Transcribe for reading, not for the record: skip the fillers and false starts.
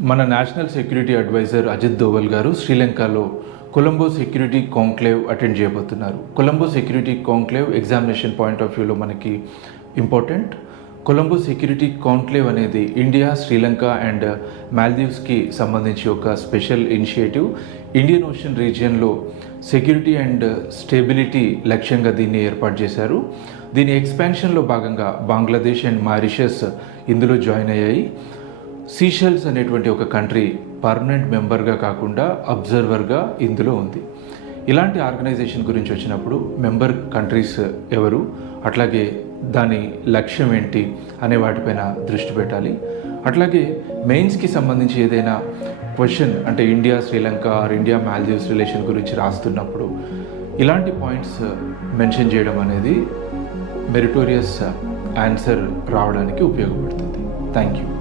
మన national security adviser Ajit Doval garu శ్రీలంకలో Colombo security conclave attend చేయబోతున్నారు. Colombo security conclave examination point of వ్యూలో మనకి ఇంపార్టెంట్. కొలంబో సెక్యూరిటీ కాంక్లేవ్ అనేది ఇండియా, శ్రీలంక అండ్ మాల్దీవ్స్కి సంబంధించి ఒక స్పెషల్ ఇనిషియేటివ్. ఇండియన్ ఓషన్ రీజియన్లో సెక్యూరిటీ అండ్ స్టెబిలిటీ లక్ష్యంగా దీన్ని ఏర్పాటు చేశారు. దీని ఎక్స్పాన్షన్లో భాగంగా బంగ్లాదేశ్ అండ్ మారిషస్ ఇందులో జాయిన్ అయ్యాయి. సీషెల్స్ అనేటువంటి ఒక కంట్రీ పర్మనెంట్ మెంబర్గా కాకుండా అబ్జర్వర్గా ఇందులో ఉంది. ఇలాంటి ఆర్గనైజేషన్ గురించి వచ్చినప్పుడు మెంబర్ కంట్రీస్ ఎవరు, అట్లాగే దాని లక్ష్యం ఏంటి అనే వాటిపైన దృష్టి పెట్టాలి. అట్లాగే మెయిన్స్కి సంబంధించి ఏదైనా క్వశ్చన్ అంటే India Sri Lanka or India Maldives relation గురించి రాస్తున్నప్పుడు ఇలాంటి పాయింట్స్ మెన్షన్ చేయడం అనేది మెరిటోరియస్ ఆన్సర్ రావడానికి ఉపయోగపడుతుంది. Thank you.